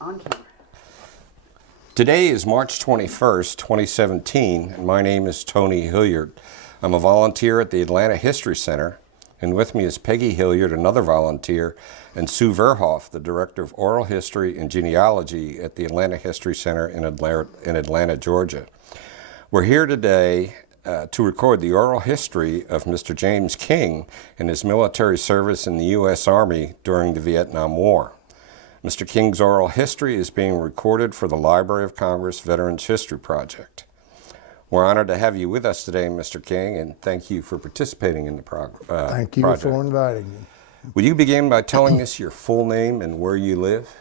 on camera. Today is March 21st, 2017, and my name is Tony Hilliard. I'm a volunteer at the Atlanta History Center, and with me is Peggy Hilliard, another volunteer, and Sue Verhoff, the Director of Oral History and Genealogy at the Atlanta History Center in Atlanta, Georgia. We're here today to record the oral history of Mr. James King and his military service in the U.S. Army during the Vietnam War. Mr. King's oral history is being recorded for the Library of Congress Veterans History Project. We're honored to have you with us today, Mr. King, and thank you for participating in the project. Thank you for inviting me. Would you begin by telling us your full name and where you live?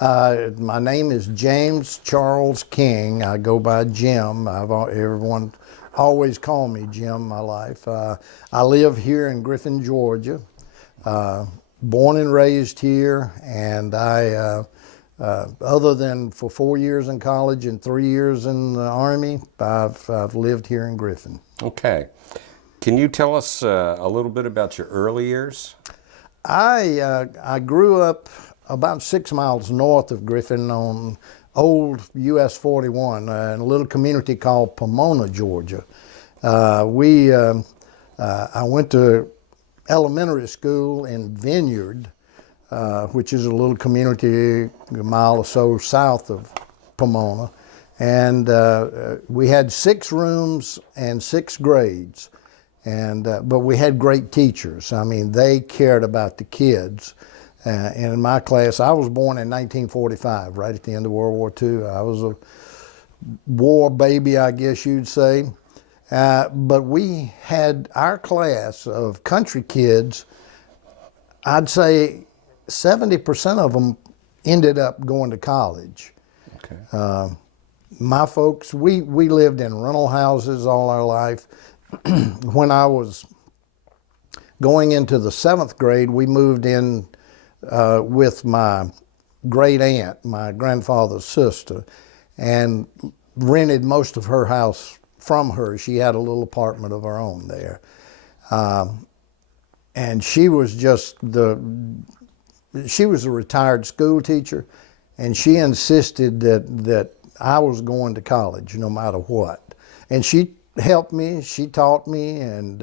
My name is James Charles King. I go by Jim. Everyone always called me Jim my life. I live here in Griffin, Georgia. Born and raised here, and I, other than for 4 years in college and 3 years in the Army, I've lived here in Griffin. Okay. Can you tell us a little bit about your early years? I grew up about 6 miles north of Griffin on old US 41 in a little community called Pomona, Georgia. I went to elementary school in Vineyard, which is a little community a mile or so south of Pomona. And we had 6 rooms and 6 grades. But we had great teachers. I mean, they cared about the kids. And in my class, I was born in 1945, right at the end of World War II. I was a war baby, I guess you'd say. But we had our class of country kids, I'd say 70% of them ended up going to college. Okay. My folks, we lived in rental houses all our life. When I was going into the 7th grade, we moved in with my great aunt, my grandfather's sister, and rented most of her house from her. She had a little apartment of her own there. And she was she was a retired school teacher, and she insisted that I was going to college no matter what. And she helped me, she taught me, and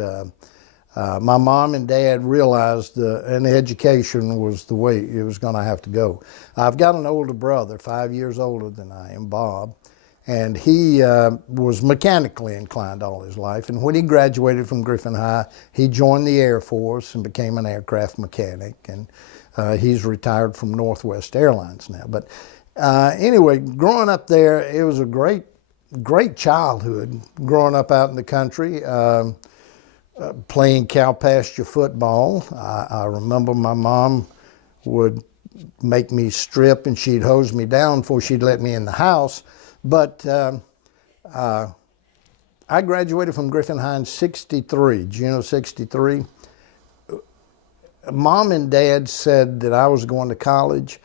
my mom and dad realized an education was the way it was going to have to go. I've got an older brother, 5 years older than I am, Bob, and he was mechanically inclined all his life. And when he graduated from Griffin High, he joined the Air Force and became an aircraft mechanic. And he's retired from Northwest Airlines now. But anyway, growing up there, it was a great childhood, growing up out in the country, playing cow pasture football. I remember my mom would make me strip and she'd hose me down before she'd let me in the house. But I graduated from Griffin High in '63, June of '63. Mom and Dad said that I was going to college.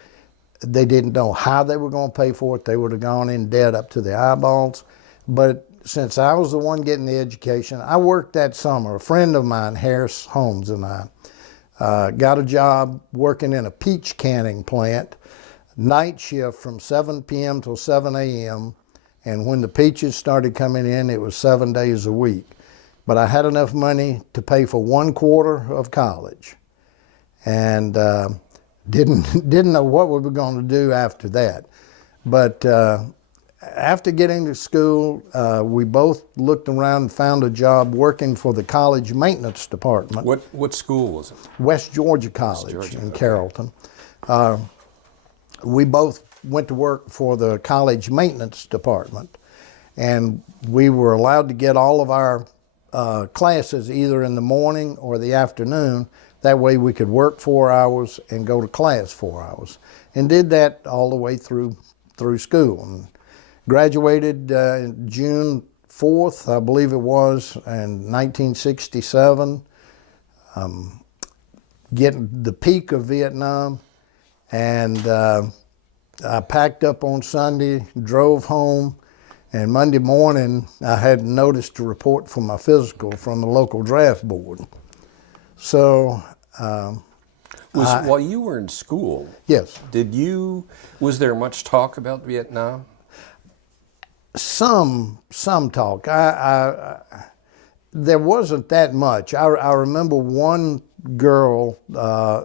They didn't know how they were going to pay for it. They would have gone in debt up to the eyeballs. But since I was the one getting the education, I worked that summer. A friend of mine, Harris Holmes, and I got a job working in a peach canning plant, night shift from 7 p.m. till 7 a.m. And when the peaches started coming in, it was 7 days a week. But I had enough money to pay for 1 quarter of college. And didn't know what we were going to do after that. But after getting to school, we both looked around and found a job working for the college maintenance department. What school was it? West Georgia College in Carrollton. We both went to work for the college maintenance department, and we were allowed to get all of our classes either in the morning or the afternoon. That way we could work 4 hours and go to class 4 hours, and did that all the way through school. And graduated June 4th, I believe it was, in 1967, getting the peak of Vietnam. And I packed up on Sunday, drove home, and Monday morning I had notice to report for my physical from the local draft board. So While you were in school, Yes. was there much talk about Vietnam? Some talk. There wasn't that much. I remember one girl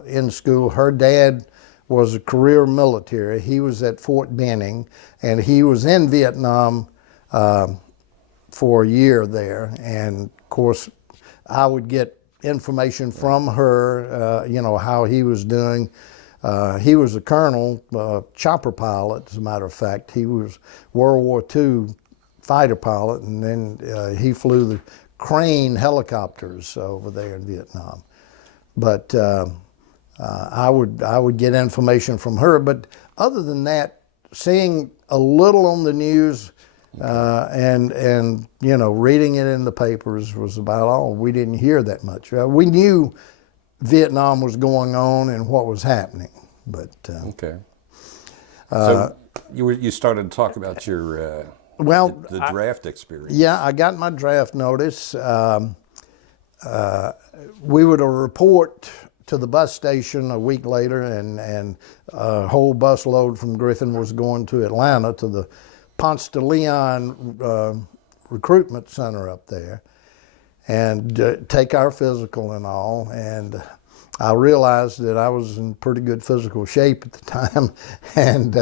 in school. Her dad was a career military. He was at Fort Benning, and he was in Vietnam for a year there. And of course, I would get information from her, how he was doing. He was a colonel, chopper pilot, as a matter of fact. He was World War II fighter pilot, and then he flew the Crane helicopters over there in Vietnam. But I would get information from her. But other than that, seeing a little on the news and reading it in the papers was about all. We didn't hear that much. We knew Vietnam was going on and what was happening. But okay. So you started to talk about your the draft experience. Yeah, I got my draft notice. We would report to the bus station a week later, and a whole bus load from Griffin was going to Atlanta to the Ponce de Leon recruitment center up there, and take our physical and all. And I realized that I was in pretty good physical shape at the time, and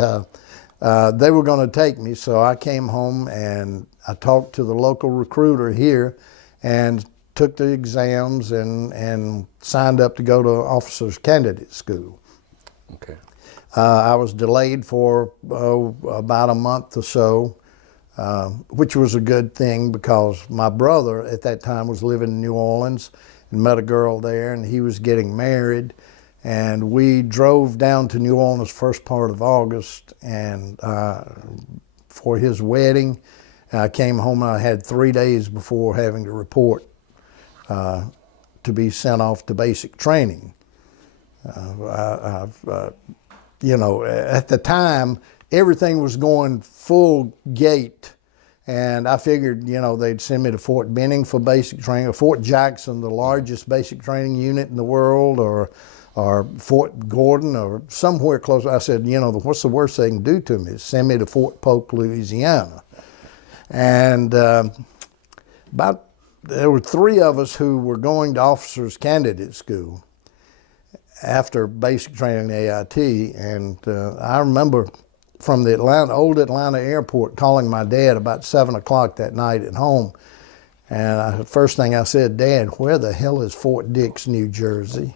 they were going to take me. So I came home and I talked to the local recruiter here and took the exams and signed up to go to officers candidate school. Okay. I was delayed for about a month or so, which was a good thing because my brother at that time was living in New Orleans and met a girl there, and he was getting married. And we drove down to New Orleans first part of August and for his wedding. I came home and I had 3 days before having to report to be sent off to basic training. At the time, everything was going full gate, and I figured, they'd send me to Fort Benning for basic training, or Fort Jackson, the largest basic training unit in the world, or Fort Gordon, or somewhere close. I said, what's the worst they can do to me is send me to Fort Polk, Louisiana. And there were 3 of us who were going to officers candidate school after basic training AIT, and I remember from the old Atlanta airport calling my dad about 7 o'clock that night at home, and the first thing I said, "Dad, where the hell is Fort Dix, New Jersey?"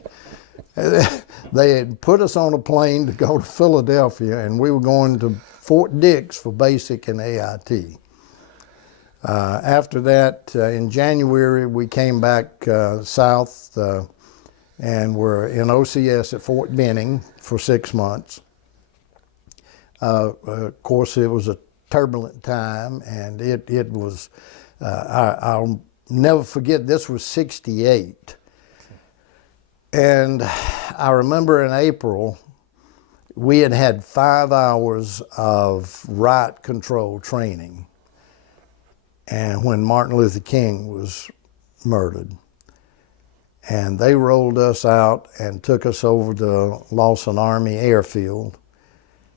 They had put us on a plane to go to Philadelphia, and we were going to Fort Dix for basic and AIT. After that, in January, we came back south and were in OCS at Fort Benning for 6 months. Of course, it was a turbulent time, and it was, I'll never forget, this was 68. And I remember in April, we had 5 hours of riot control training, and when Martin Luther King was murdered. And they rolled us out and took us over to Lawson Army Airfield.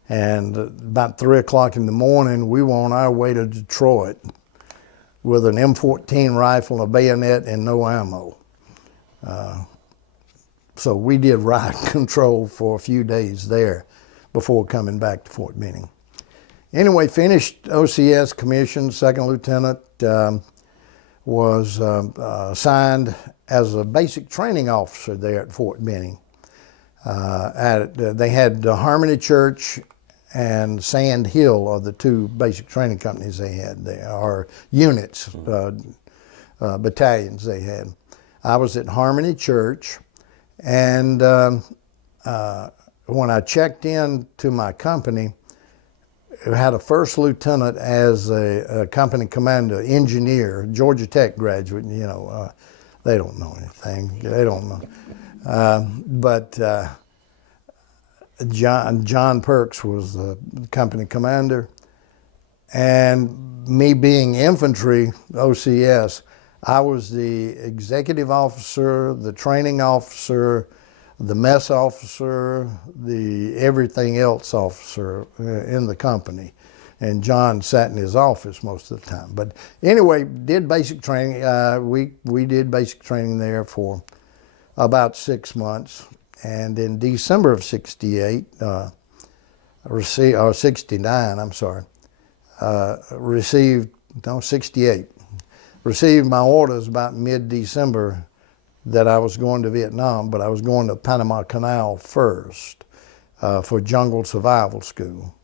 And about 3 o'clock in the morning, we were on our way to Detroit with an M14 rifle, a bayonet, and no ammo. So we did riot control for a few days there before coming back to Fort Benning. Anyway, finished OCS commission, second lieutenant, was assigned as a basic training officer there at Fort Benning. They had Harmony Church and Sand Hill are the 2 basic training companies they had there, or units, battalions they had. I was at Harmony Church, and when I checked in to my company, it had a first lieutenant as a company commander, engineer, Georgia Tech graduate. They don't know anything. They don't know. But John Perks was the company commander, and me being infantry OCS, I was the executive officer, the training officer, the mess officer, the everything else officer in the company. And John sat in his office most of the time. But anyway, did basic training. We did basic training there for about 6 months. And in December of 68, or 69, I'm sorry, received 68. Received my orders about mid-December that I was going to Vietnam, but I was going to Panama Canal first for jungle survival school.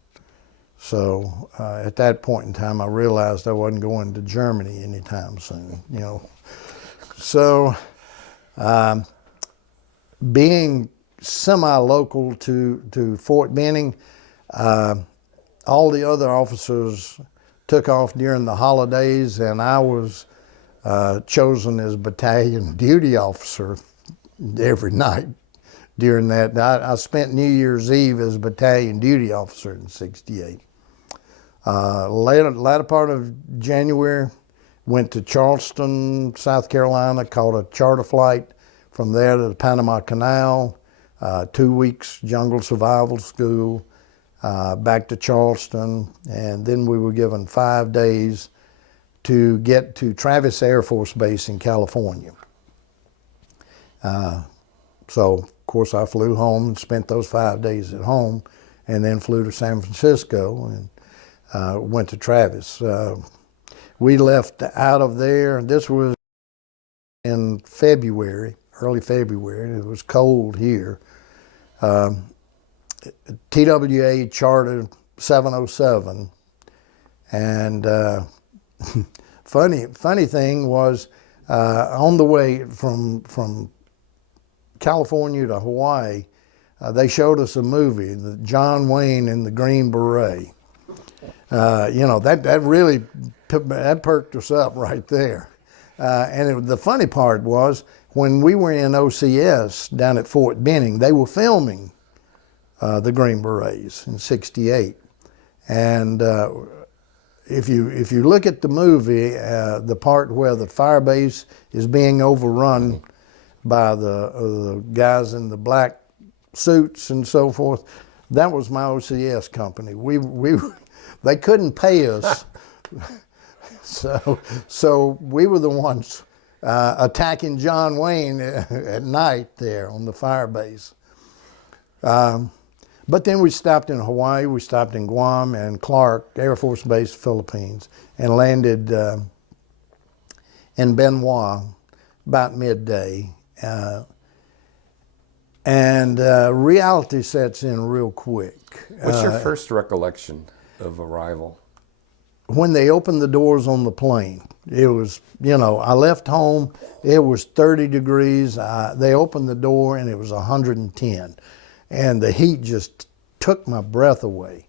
So at that point in time, I realized I wasn't going to Germany anytime soon, you know. So being semi-local to Fort Benning, all the other officers took off during the holidays, and I was chosen as battalion duty officer every night during that. I spent New Year's Eve as battalion duty officer in 68. Latter part of January, went to Charleston, South Carolina, caught a charter flight from there to the Panama Canal, 2 weeks jungle survival school, back to Charleston, and then we were given 5 days to get to Travis Air Force Base in California. So, of course, I flew home and spent those 5 days at home, and then flew to San Francisco and went to Travis. We left out of there. This was in February, early February. It was cold here. TWA chartered 707, and funny thing was, on the way from California to Hawaii, they showed us a movie, the John Wayne and the Green Beret. You know, that really perked us up right there. And the funny part was, when we were in OCS down at Fort Benning, they were filming the Green Berets in 68. And if you look at the movie, the part where the fire base is being overrun by the guys in the black suits and so forth, that was my OCS company. They couldn't pay us, so we were the ones attacking John Wayne at night there on the fire base. But then we stopped in Hawaii, we stopped in Guam and Clark Air Force Base, Philippines, and landed in Benoit about midday. And reality sets in real quick. What's your first recollection of arrival? When they opened the doors on the plane, it was, you know, I left home, it was 30 degrees. They opened the door and it was 110. And the heat just took my breath away.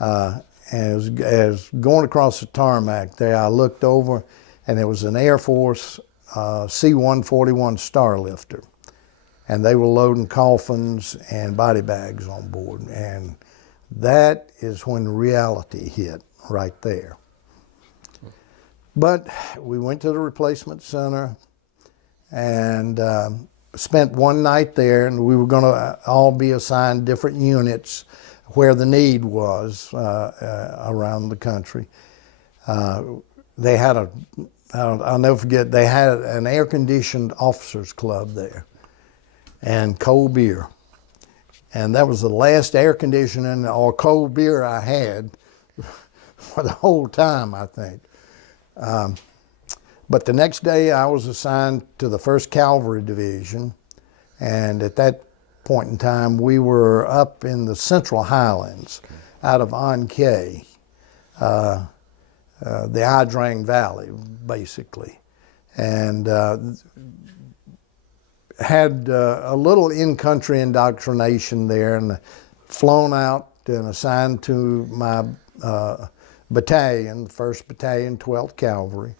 As going across the tarmac there, I looked over, and it was an Air Force C-141 Starlifter. And they were loading coffins and body bags on board. And that is when reality hit right there. But we went to the replacement center and spent one night there, and we were going to all be assigned different units where the need was around the country. They had I'll never forget, they had an air-conditioned officers club there and cold beer. And that was the last air conditioning or cold beer I had for the whole time, I think. But the next day I was assigned to the 1st Cavalry Division, and at that point in time we were up in the Central Highlands out of Ankei, the Idrang Valley, basically. And had a little in-country indoctrination there, and flown out and assigned to my battalion, 1st Battalion, 12th Cavalry.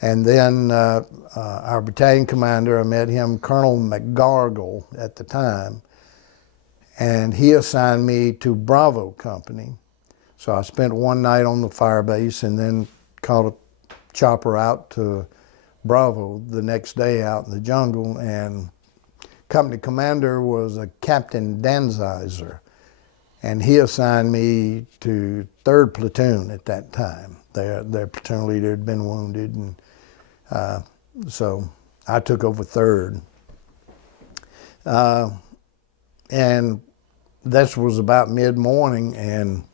And then our battalion commander, I met him, Colonel McGargle at the time, and he assigned me to Bravo Company. So I spent one night on the fire base and then caught a chopper out to Bravo the next day out in the jungle and company commander was a Captain Danzizer, and he assigned me to 3rd Platoon at that time. Their platoon leader had been wounded, and so I took over 3rd. And this was about mid-morning, and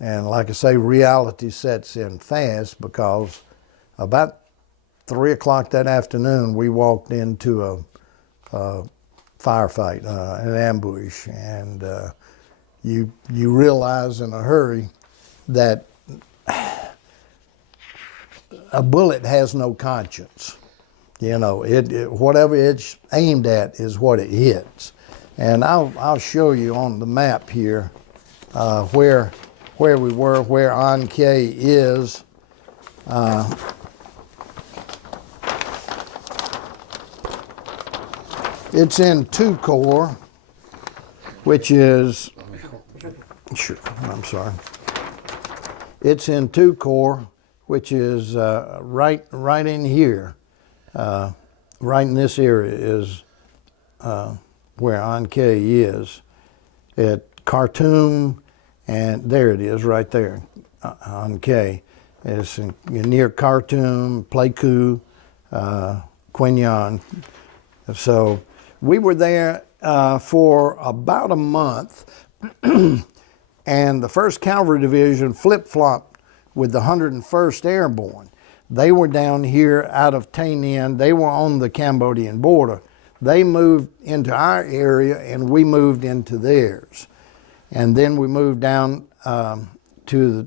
like I say, reality sets in fast, because about 3 o'clock that afternoon, we walked into a firefight, an ambush, and you realize in a hurry that a bullet has no conscience. You know, whatever it's aimed at is what it hits. And I'll show you on the map here where we were, where Ankei is. It's in 2 Corps, which is, sure, I'm sorry. It's in 2 Corps, which is right in here. Right in this area is where Ankei is. At Khartoum, and there it is right there, Ankei. It's near Khartoum, Pleiku, Quinyan. So we were there for about a month, and the 1st Cavalry Division flip-flopped with the 101st Airborne. They were down here out of Tay Ninh. They were on the Cambodian border. They moved into our area, and we moved into theirs. And then we moved down to the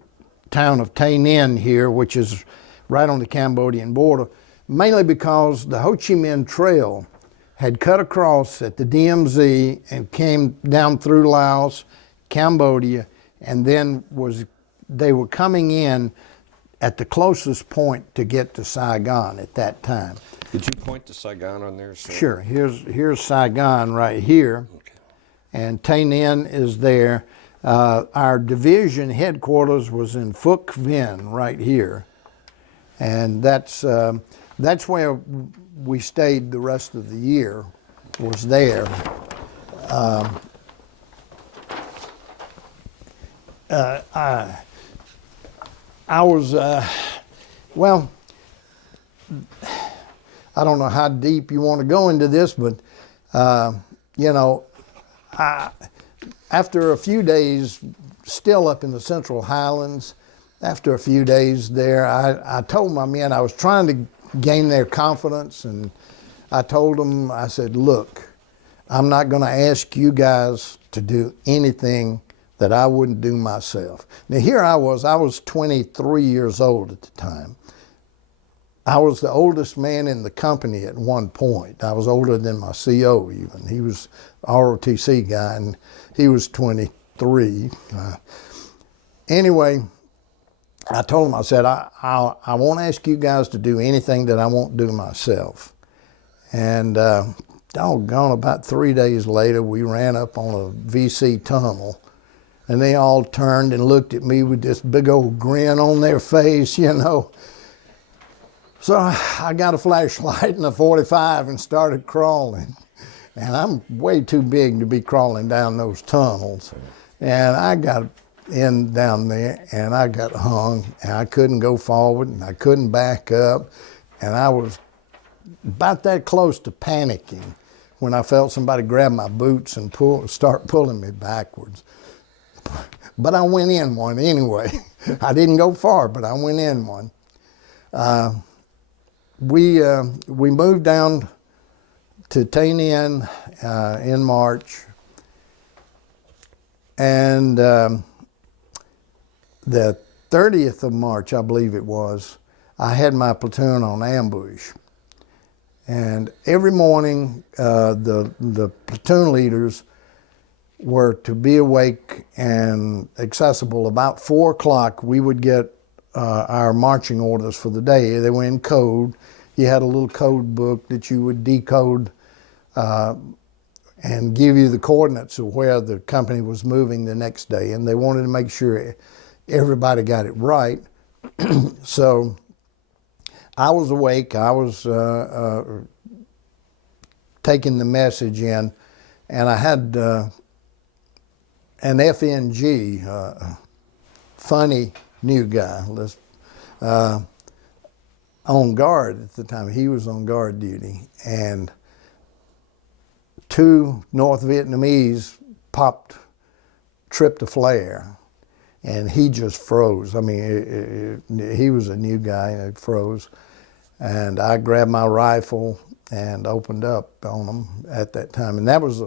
town of Tay Ninh here, which is right on the Cambodian border, mainly because the Ho Chi Minh Trail had cut across at the DMZ and came down through Laos, Cambodia, and then they were coming in at the closest point to get to Saigon at that time. Did you point to Saigon on there, sir? Sure. Here's Saigon right here, okay. And Tay Ninh is there. Our division headquarters was in Phuoc Vinh right here, and that's where we stayed the rest of the year. Was there. I was well. I don't know how deep you want to go into this, but you know, after a few days, still up in the Central Highlands, after a few days there, I told my men, I was trying to gain their confidence, and I told them, I said, look, I'm not going to ask you guys to do anything that I wouldn't do myself. Now here I was 23 years old at the time. I was the oldest man in the company at one point. I was older than my CO even. He was ROTC guy, and he was 23. Anyway, I told him, I said, I won't ask you guys to do anything that I won't do myself. And doggone, about 3 days later, we ran up on a VC tunnel, and they all turned and looked at me with this big old grin on their face, you know. So I got a flashlight and a 45 and started crawling. And I'm way too big to be crawling down those tunnels. And I got in down there, and I got hung, and I couldn't go forward, and I couldn't back up. And I was about that close to panicking when I felt somebody grab my boots and start pulling me backwards. But I went in one anyway. I didn't go far, but I went in one. We moved down to Tay Ninh in March, and the 30th of March, I believe it was, I had my platoon on ambush. And every morning, the platoon leaders were to be awake and accessible. About 4 o'clock, we would get our marching orders for the day. They were in code. You had a little code book that you would decode and give you the coordinates of where the company was moving the next day. And they wanted to make sure everybody got it right. So I was awake. I was taking the message in, and I had an FNG, funny new guy, on guard at the time. He was on guard duty, and two North Vietnamese tripped a flare, and he just froze. I mean, he was a new guy, and it froze. And I grabbed my rifle and opened up on them at that time. And that was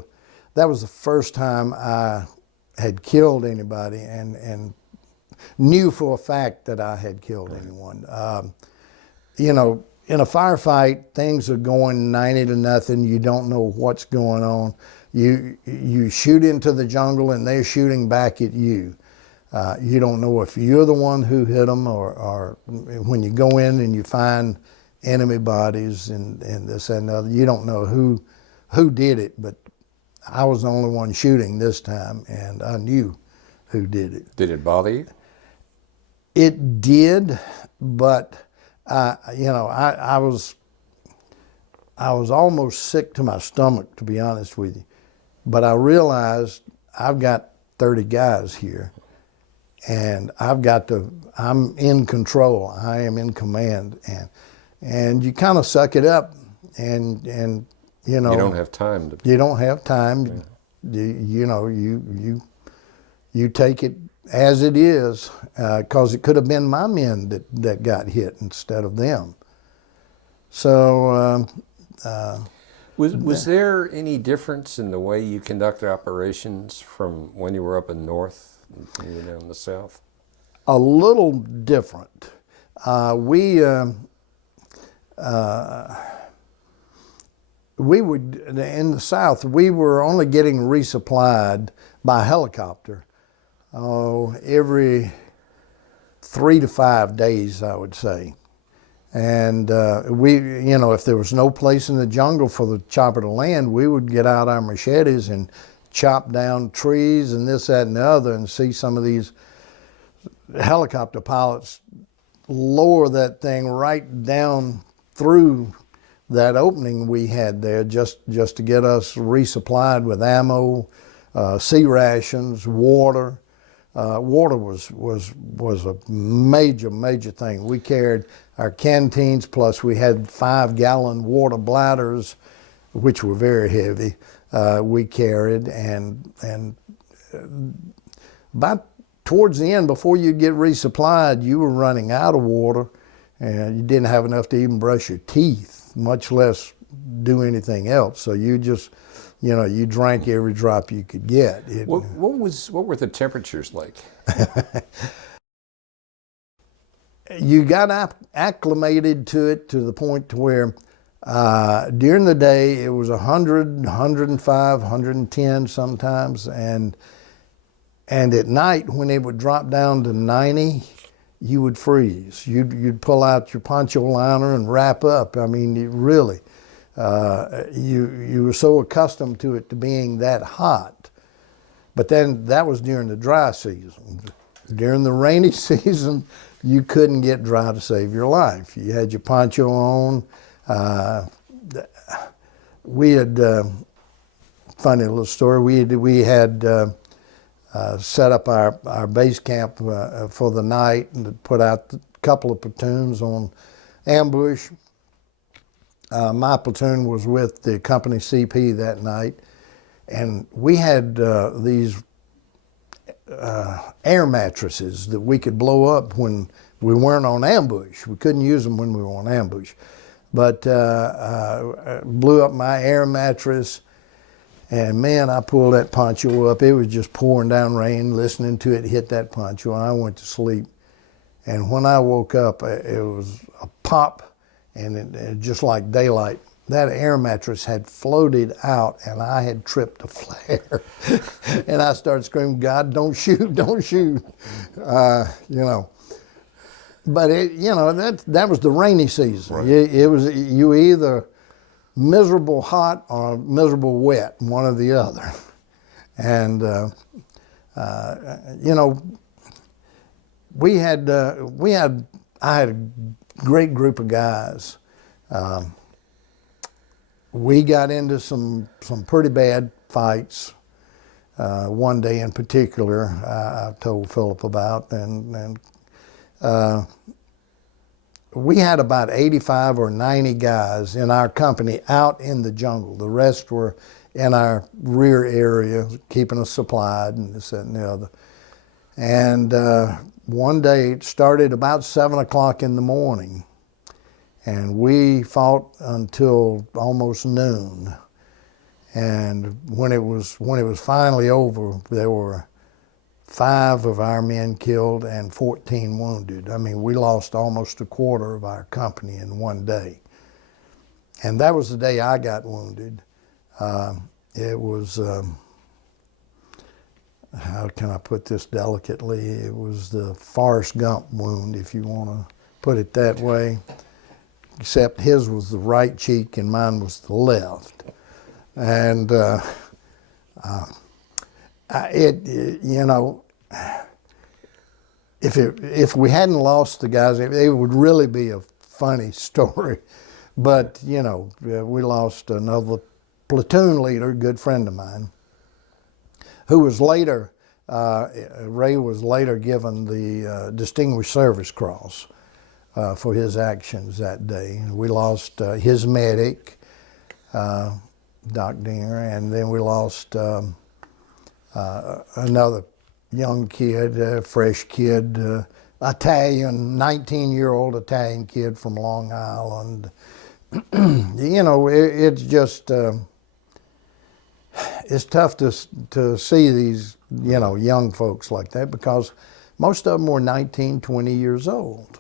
the first time I had killed anybody, and knew for a fact that I had killed anyone. You know, in a firefight, things are going 90-0. You don't know what's going on. You shoot into the jungle, and they're shooting back at you. You don't know if you're the one who hit them, or when you go in and you find enemy bodies and this and the other, you don't know who did it. But I was the only one shooting this time, and I knew who did it. Did it bother you? It did, but you know, I was almost sick to my stomach, to be honest with you. But I realized I've got 30 guys here, and I'm in control. I am in command, and you kind of suck it up, and you know, You don't have time to. You don't have time. Yeah. You know, you take it as it is, because it could have been my men that got hit instead of them. So. Was there any difference in the way you conducted operations from when you were up in north and you were down in the south? A little different. We would, in the south, we were only getting resupplied by helicopter every 3 to 5 days, I would say. And you know, if there was no place in the jungle for the chopper to land, we would get out our machetes and chop down trees and this, that, and the other, and see some of these helicopter pilots lower that thing right down through that opening we had there, just to get us resupplied with ammo, sea rations, water. Water was a major thing. We carried our canteens, plus we had 5-gallon water bladders, which were very heavy. We carried, and about towards the end, before you'd get resupplied, you were running out of water, and you didn't have enough to even brush your teeth, much less do anything else. So you just, you know, you drank every drop you could get. What were the temperatures like? You got acclimated to it to the point to where during the day it was 100, 105, 110 sometimes, and at night when it would drop down to 90, you would freeze. You'd pull out your poncho liner and wrap up. I mean, really, you were so accustomed to it to being that hot. But then that was during the dry season. During the rainy season, you couldn't get dry to save your life. You had your poncho on. We had, funny little story, we had set up our base camp for the night and put out a couple of platoons on ambush. My platoon was with the company CP that night, and we had these air mattresses that we could blow up when we weren't on ambush. We couldn't use them when we were on ambush. But blew up my air mattress, and man, I pulled that poncho up. It was just pouring down rain, listening to it hit that poncho, and I went to sleep. And when I woke up, it was a pop, and it just like daylight. That air mattress had floated out, and I had tripped a flare. And I started screaming, "God, don't shoot, don't shoot." You know. But you know, that was the rainy season. Right. It was, you either miserable hot or miserable wet, one or the other. And you know, I had a great group of guys. we got into some pretty bad fights. One day in particular, I told Philip about, and we had about 85 or 90 guys in our company out in the jungle. The rest were in our rear area, keeping us supplied and this, that, and the other. And one day, it started about 7 o'clock in the morning, and we fought until almost noon. And when it was finally over, there were 5 of our men killed and 14 wounded. I mean, we lost almost a quarter of our company in one day. And that was the day I got wounded. It was, how can I put this delicately? It was the Forrest Gump wound, if you want to put it that way. Except his was the right cheek and mine was the left. And you know, if we hadn't lost the guys, it would really be a funny story. But you know, we lost another platoon leader, a good friend of mine, who was later, Ray was later given the Distinguished Service Cross for his actions that day. We lost his medic, Doc Dinger, and then we lost another young kid, fresh kid, Italian, 19-year-old Italian kid from Long Island. You know, it's just, it's tough to see these, you know, young folks like that, because most of them were 19, 20 years old.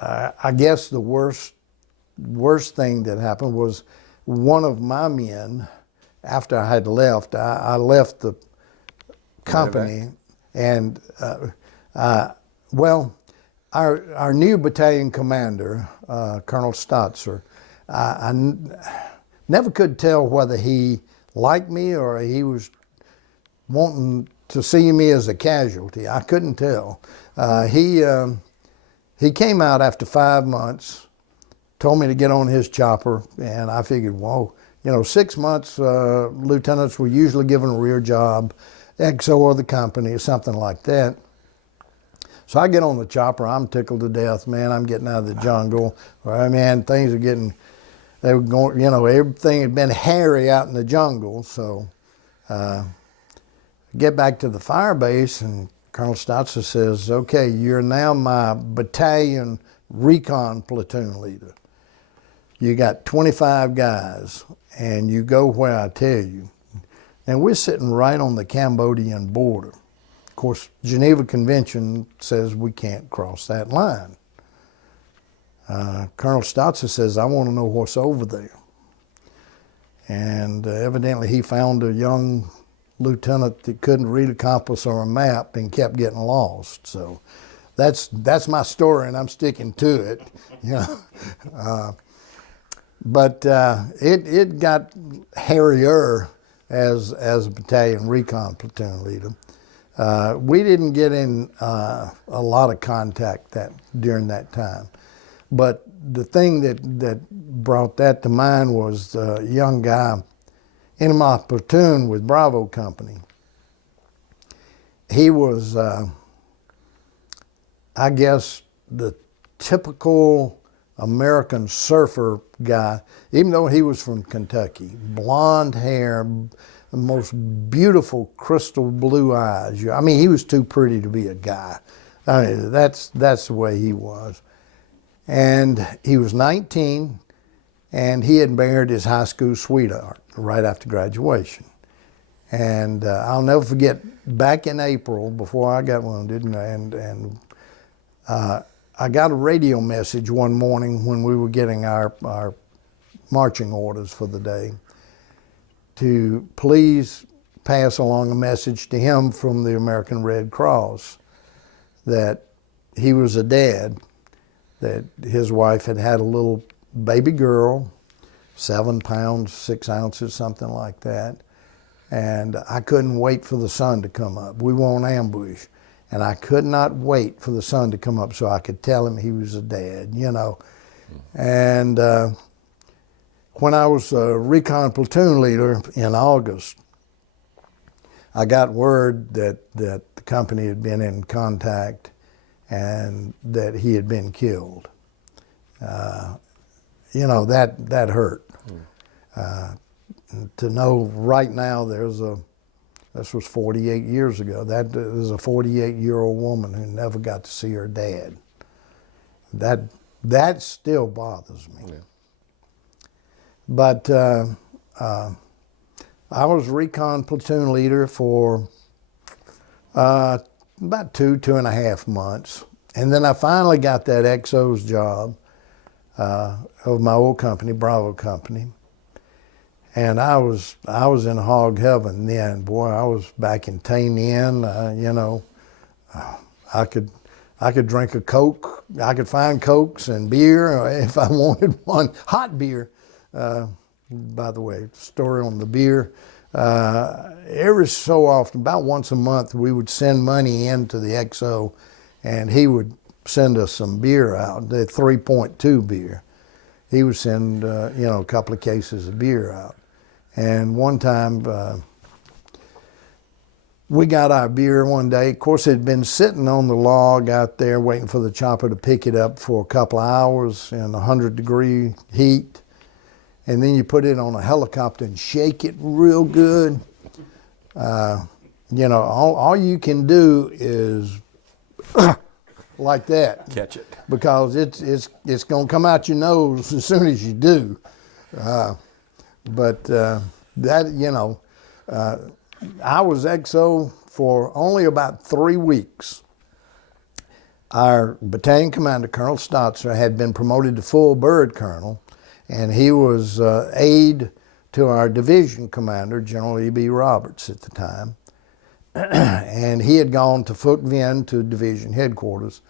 I guess the worst thing that happened was one of my men, after I had left, I left the company, and well, our new battalion commander, Colonel Stotzer, I never could tell whether he liked me or he was wanting to see me as a casualty. I couldn't tell. He came out after 5 months, told me to get on his chopper, and I figured, whoa, you know, 6 months, lieutenants were usually given a rear job, XO of the company, or something like that. So I get on the chopper, I'm tickled to death, man. I'm getting out of the jungle. Right, man, things are getting, they were going, you know, everything had been hairy out in the jungle. So get back to the fire base, and Colonel Stotzer says, okay, you're now my battalion recon platoon leader. You got 25 guys, and you go where I tell you. And we're sitting right on the Cambodian border. Of course, Geneva Convention says we can't cross that line. Colonel Stotzer says, I want to know what's over there. And evidently he found a young lieutenant that couldn't read a compass or a map and kept getting lost. So that's my story, and I'm sticking to it. You know. But it got hairier as a battalion recon platoon leader. We didn't get in a lot of contact during that time. But the thing that brought that to mind was a young guy in my platoon with Bravo Company. He was, I guess, the typical American surfer guy, even though he was from Kentucky. Blonde hair, the most beautiful crystal blue eyes. I mean, he was too pretty to be a guy. I mean, that's the way he was. And he was 19, and he had married his high school sweetheart right after graduation. And I'll never forget, back in April, before I got wounded, and I got a radio message one morning when we were getting our marching orders for the day to please pass along a message to him from the American Red Cross that he was a dad, that his wife had had a little baby girl, 7 pounds, 6 ounces, something like that. And I couldn't wait for the sun to come up. We were on ambush. And I could not wait for the sun to come up so I could tell him he was a dad, you know. And when I was a recon platoon leader in August, I got word that the company had been in contact and that he had been killed. You know, that hurt. To know right now this was 48 years ago, that was a 48-year-old woman who never got to see her dad. That still bothers me. Yeah. But I was recon platoon leader for about 2.5 months. And then I finally got that XO's job of my old company, Bravo Company. And I was in hog heaven then. Boy, I was back in Tainan, you know. I could drink a Coke. I could find Cokes and beer if I wanted one. Hot beer. By the way, story on the beer. Every so often, about once a month, we would send money into the XO, and he would send us some beer out, the 3.2 beer. He would send, you know, a couple of cases of beer out. And one time, we got our beer one day. Of course, it had been sitting on the log out there waiting for the chopper to pick it up for a couple of hours in 100-degree heat. And then you put it on a helicopter and shake it real good. You know, all you can do is like that. Catch it. Because it's going to come out your nose as soon as you do. But that, you know, I was XO for only about 3 weeks. Our battalion commander, Colonel Stotzer, had been promoted to full bird colonel, and he was aide to our division commander, General E.B. Roberts at the time. And he had gone to Phuoc Vien to division headquarters.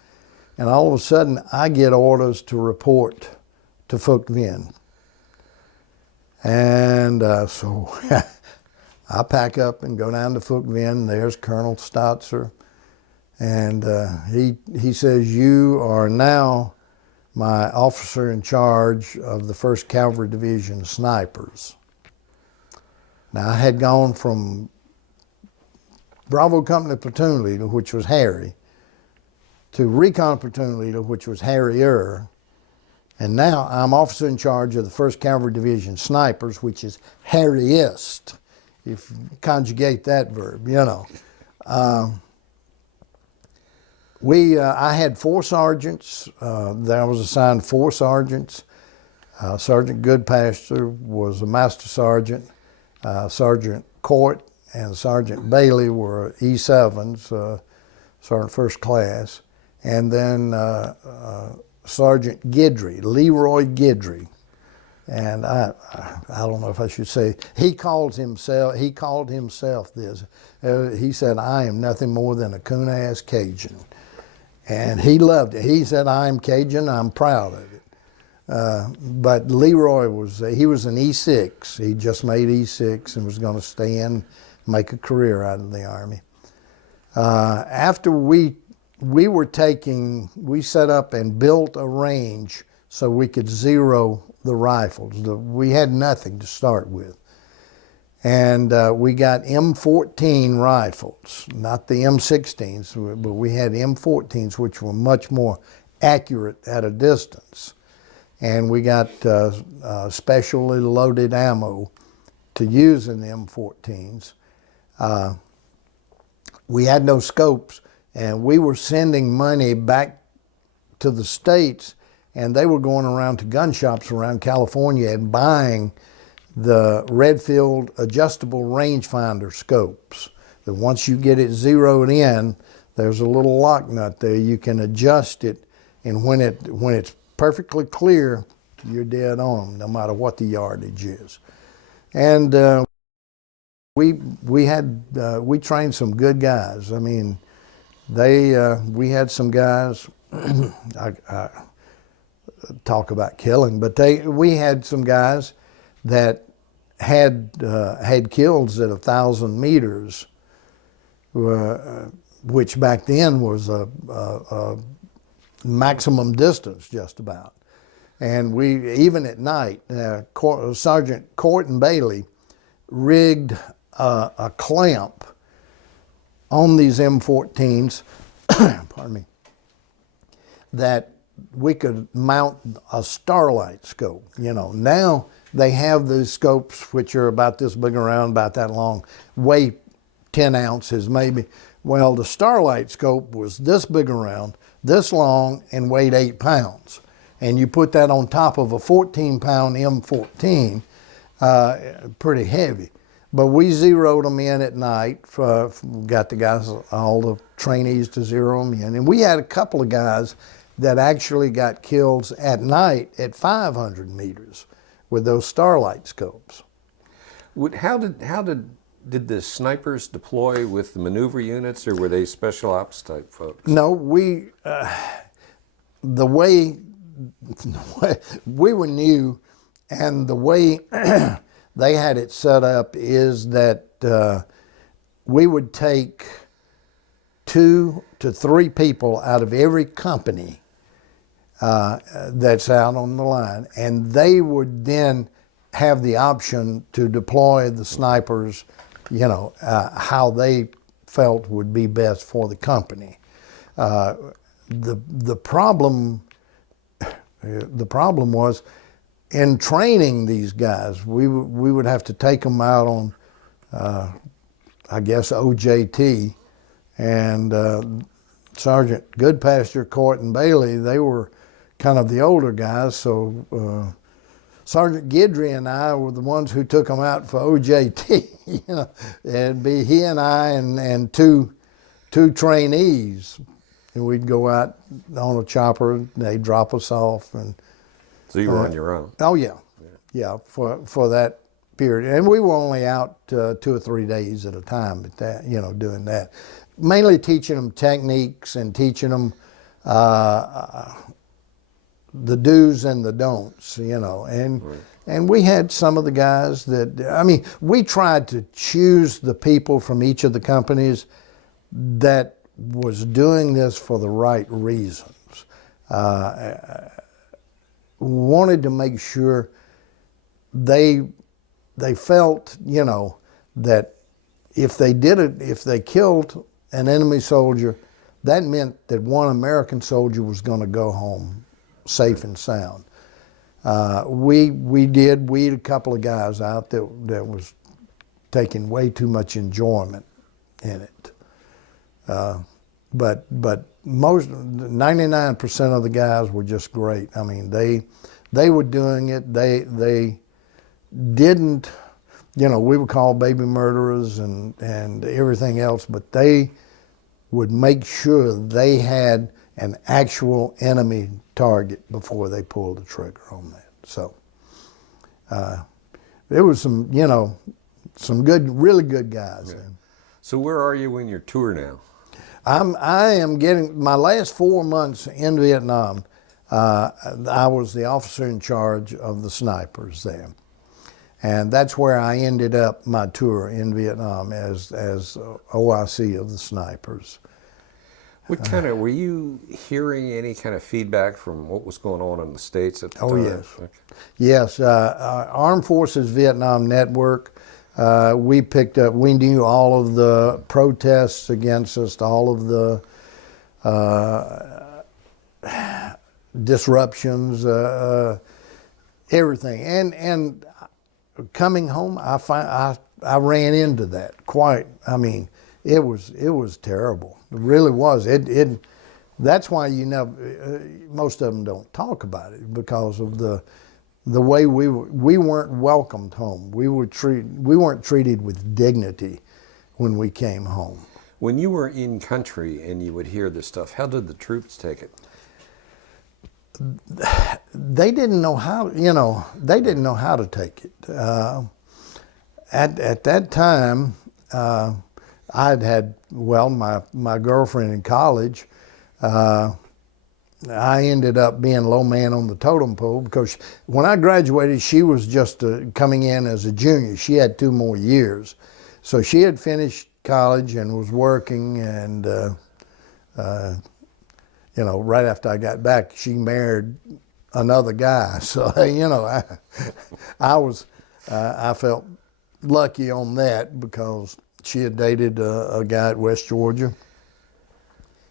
And all of a sudden, I get orders to report to Phuoc Vien. And so I pack up and go down to Phuoc Vien. There's Colonel Stotzer. And he says, "You are now my officer in charge of the 1st Cavalry Division snipers." Now, I had gone from Bravo Company platoon leader, which was Harry, to recon platoon leader, which was Harrier. And now I'm officer in charge of the 1st Cavalry Division snipers, which is Harriest, if you conjugate that verb, you know. I had 4 sergeants. I was assigned 4 sergeants. Sergeant Goodpasture was a master sergeant. Sergeant Court and Sergeant Bailey were E7s, Sergeant First Class. And then Sergeant Guidry, Leroy Guidry. And I don't know if I should say, he called himself this. He said, "I am nothing more than a coon-ass Cajun." And he loved it. He said, "I am Cajun, I'm proud of it." But Leroy he was an E6. He just made E6 and was going to stay in, make a career out of the Army. After we set up and built a range so we could zero the rifles. We had nothing to start with. And we got M14 rifles, not the M16s, but we had M14s, which were much more accurate at a distance. And we got specially loaded ammo to use in the M14s. We had no scopes, and we were sending money back to the States, and they were going around to gun shops around California and buying the Redfield adjustable rangefinder scopes. That once you get it zeroed in, there's a little lock nut there. You can adjust it, and when it's perfectly clear, you're dead on, no matter what the yardage is. And we trained some good guys. I mean, we had some guys. I talk about killing, but we had some guys that had kills at 1,000 meters, which back then was a maximum distance, just about. And we, even at night, Sergeant Corton Bailey rigged a clamp on these M14s, pardon me, that we could mount a starlight scope. You know, now they have these scopes which are about this big around, about that long, weigh 10 ounces maybe. Well, the starlight scope was this big around, this long, and weighed 8 pounds. And you put that on top of a 14-pound M14, pretty heavy. But we zeroed them in at night, got the guys, all the trainees to zero them in. And we had a couple of guys that actually got kills at night at 500 meters with those starlight scopes. How did the snipers deploy with the maneuver units, or were they special ops type folks? No, the way we were new, and the way they had it set up is that we would take 2 to 3 people out of every company that's out on the line, and they would then have the option to deploy the snipers, you know, how they felt would be best for the company. The problem was in training these guys. We would have to take them out on, I guess, OJT, and Sergeant Goodpasture, Court, and Bailey, they were kind of the older guys, so Sergeant Guidry and I were the ones who took them out for OJT. You know, it'd be he and I and two trainees, and we'd go out on a chopper. They'd drop us off, and So you were on your own. oh yeah, for that period, and we were only out 2 or 3 days at a time at that, you know, doing that, mainly teaching them techniques and teaching them the do's and the don'ts, you know, and Right. and we had some of the guys that, I mean, we tried to choose the people from each of the companies that was doing this for the right reasons. Wanted to make sure they felt, you know, that if they did it, if they killed an enemy soldier, that meant that one American soldier was going to go home safe and sound. We had a couple of guys out that was taking way too much enjoyment in it. But most 99% of the guys were just great. I mean, they were doing it. They didn't, you know, we were called baby murderers and everything else, but they would make sure they had an actual enemy target before they pulled the trigger on that. So there was some, you know, some good, really good guys. Yeah. So where are you in your tour now? I am getting my last 4 months in Vietnam. I was the officer in charge of the snipers there, and that's where I ended up my tour in Vietnam as OIC of the snipers. What kind of, were you hearing any kind of feedback from what was going on in the States at the time? Oh, yes. Okay. Yes, Armed Forces Vietnam Network, we picked up, we knew all of the protests against us, all of the disruptions, everything. And coming home, I ran into that quite, I mean, it was terrible. It really was. That's why you know most of them don't talk about it, because of the way we weren't welcomed home. We weren't treated with dignity when we came home. When you were in country and you would hear this stuff, how did the troops take it? They didn't know how. You know, they didn't know how to take it. At that time. I'd had, well, my girlfriend in college, I ended up being low man on the totem pole, because when I graduated, she was just coming in as a junior. She had 2 more years. So she had finished college and was working, and, you know, right after I got back, she married another guy. So you know, I felt lucky on that because she had dated a guy at West Georgia,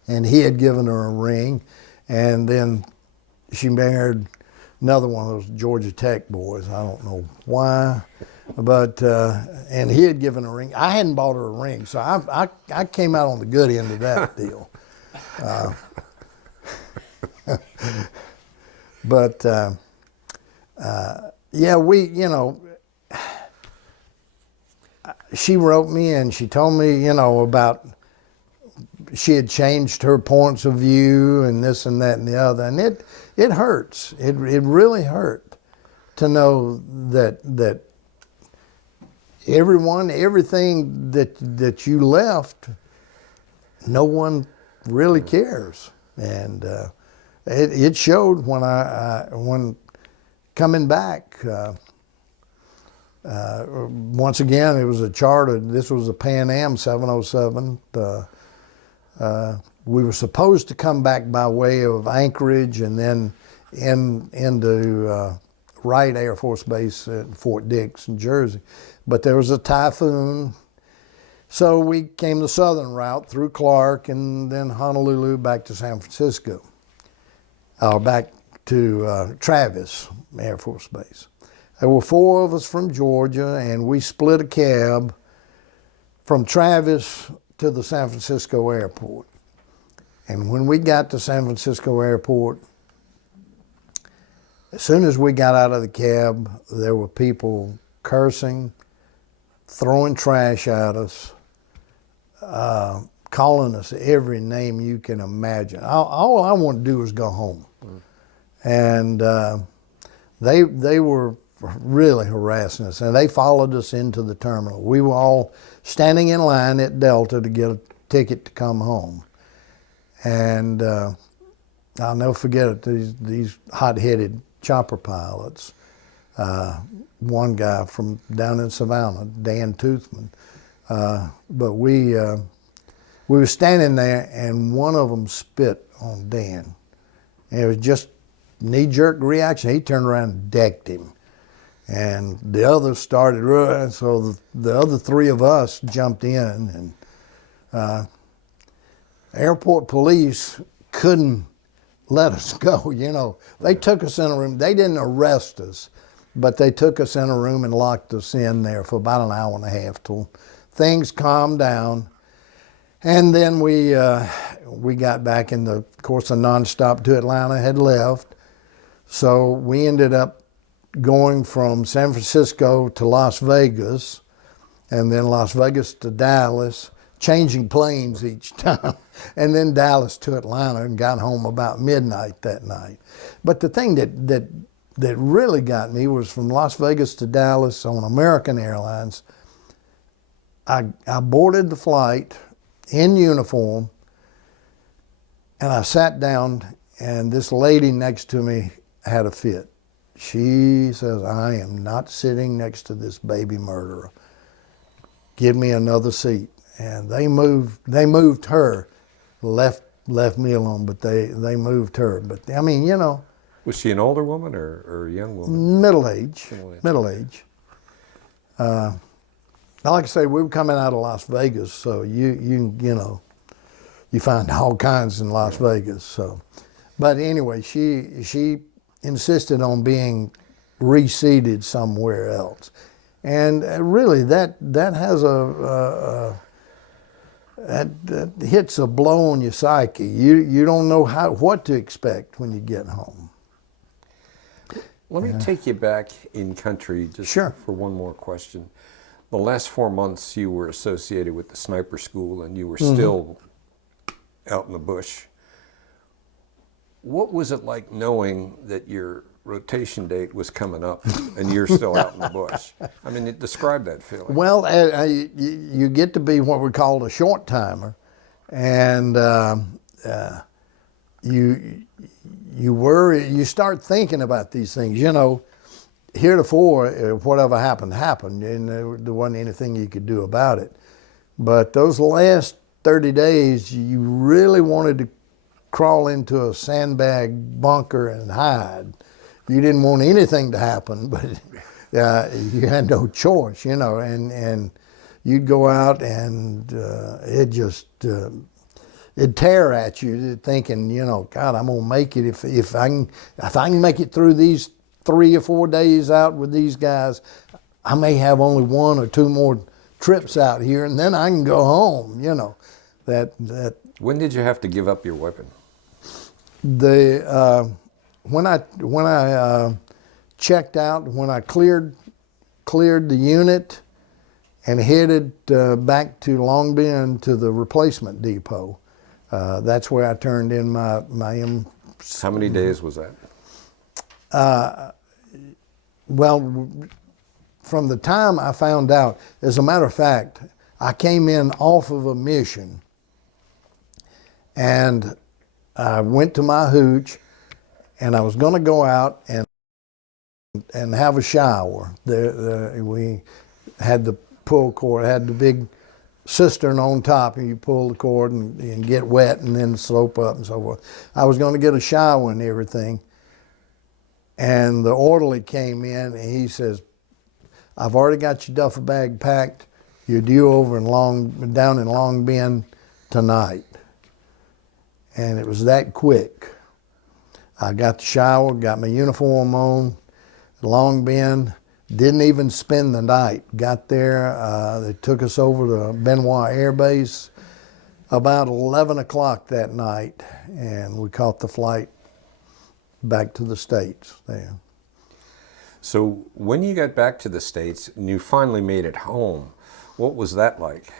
and he had given her a ring, and then she married another one of those Georgia Tech boys. I don't know why, but and he had given her a ring. I hadn't bought her a ring, so I came out on the good end of that deal. But yeah, she wrote me and she told me, about she had changed her points of view and this and that and the other, and it hurts. It really hurt to know that everything that you left, no one really cares, and it showed when coming back. Once again, it was a chartered. This was a Pan Am 707. We were supposed to come back by way of Anchorage and then into Wright Air Force Base at Fort Dix in Jersey, but there was a typhoon, so we came the southern route through Clark and then Honolulu back to San Francisco, or back to Travis Air Force Base. There were 4 of us from Georgia, and we split a cab from Travis to the San Francisco airport. And when we got to San Francisco airport, as soon as we got out of the cab, there were people cursing, throwing trash at us, calling us every name you can imagine. All I wanted to do was go home. And they were really harassing us, and they followed us into the terminal. We were all standing in line at Delta to get a ticket to come home. And I'll never forget it, these hot-headed chopper pilots. One guy from down in Savannah, Dan Toothman. But we were standing there, and one of them spit on Dan. And it was just knee-jerk reaction. He turned around and decked him. And the others started running, so the other 3 of us jumped in, and airport police couldn't let us go, They took us in a room. They didn't arrest us, but they took us in a room and locked us in there for about an hour and a half till things calmed down. And then we got back in of course, the nonstop to Atlanta had left. So we ended up going from San Francisco to Las Vegas, and then Las Vegas to Dallas, changing planes each time, and then Dallas to Atlanta, and got home about midnight that night. But the thing that really got me was from Las Vegas to Dallas on American Airlines. I boarded the flight in uniform, and I sat down, and this lady next to me had a fit. She says, "I am not sitting next to this baby murderer. Give me another seat." And they moved her, left me alone, but they moved her. But I mean, Was she an older woman or a young woman? middle age. Like I say, we were coming out of Las Vegas, so you find all kinds in Las Vegas. So, but anyway, she insisted on being reseated somewhere else, and really that has that hits a blow on your psyche. You don't know what to expect when you get home. Let me take you back in country just Sure. for one more question. The last 4 months you were associated with the sniper school, and you were still out in the bush. What was it like knowing that your rotation date was coming up and you're still out in the bush? I mean, describe that feeling. Well, you get to be what we call a short timer, and you worry. You start thinking about these things. Heretofore, whatever happened, and there wasn't anything you could do about it. But those last 30 days, you really wanted to crawl into a sandbag bunker and hide. you didn't want anything to happen, but you had no choice, you know, and you'd go out and it just, it'd tear at you thinking, you know, God, I'm gonna make it if I can make it through these 3 or 4 days out with these guys. I may have only 1 or 2 more trips out here, and then I can go home. You know, that. When did you have to give up your weapon? When I checked out, when I cleared the unit and headed back to Long Bend to the replacement depot. That's where I turned in my How many days was that? Well, from the time I found out, as a matter of fact, I came in off of a mission and I went to my hooch and I was going to go out and have a shower. We had the pull cord, had the big cistern on top, and you pull the cord and get wet and then slope up and so forth. I was going to get a shower and everything. And the orderly came in and he says, I've already got your duffel bag packed. You're due over down in Long Bend tonight. And it was that quick. I got the shower, got my uniform on, Long Bend, didn't even spend the night. Got there, they took us over to Benoit Air Base about 11 o'clock that night, and we caught the flight back to the States there. So when you got back to the States and you finally made it home, what was that like?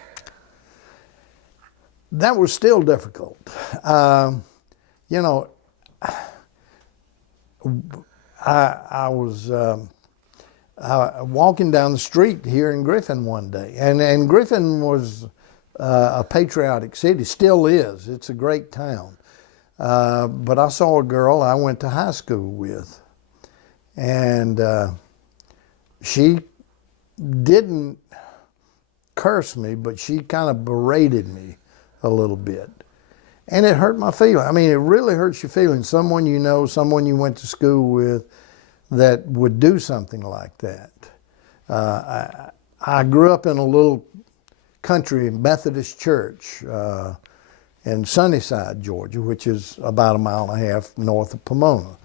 That was still difficult. You know, I was walking down the street here in Griffin one day, and Griffin was a patriotic city, still is. It's a great town. But I saw a girl I went to high school with, and she didn't curse me, but she kind of berated me a little bit. And it hurt my feelings. I mean, it really hurts your feelings. Someone you know, someone you went to school with that would do something like that. I grew up in a little country Methodist church in Sunnyside, Georgia, which is about 1.5 miles north of Pomona.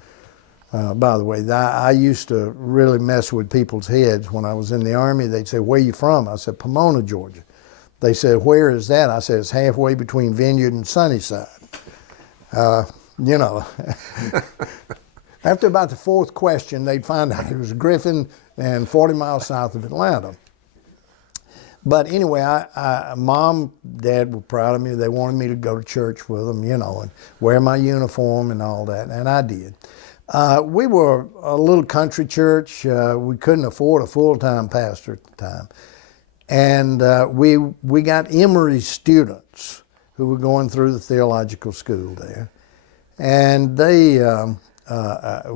By the way, I used to really mess with people's heads. When I was in the Army, they'd say, "Where you from?" I said, "Pomona, Georgia." They said, "Where is that?" I said, "It's halfway between Vineyard and Sunnyside." You know, after about the 4th question, they'd find out it was Griffin and 40 miles south of Atlanta. But anyway, Mom, Dad were proud of me. They wanted me to go to church with them, you know, and wear my uniform and all that, and I did. We were a little country church. We couldn't afford a full-time pastor at the time. And we got Emory students who were going through the theological school there. And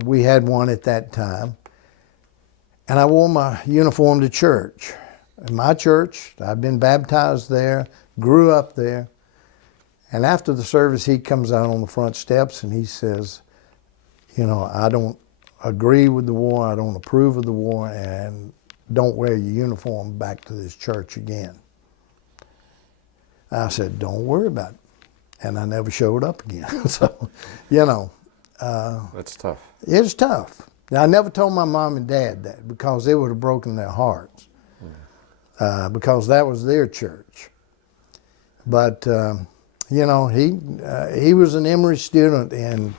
we had one at that time. And I wore my uniform to church. In my church, I'd been baptized there, grew up there. And after the service, he comes out on the front steps and he says, "You know, I don't agree with the war, I don't approve of the war, and don't wear your uniform back to this church again." I said, "Don't worry about it." And I never showed up again. So, you know. That's tough. It's tough. Now, I never told my mom and dad that because it would have broken their hearts. Because that was their church. But, you know, he was an Emory student, and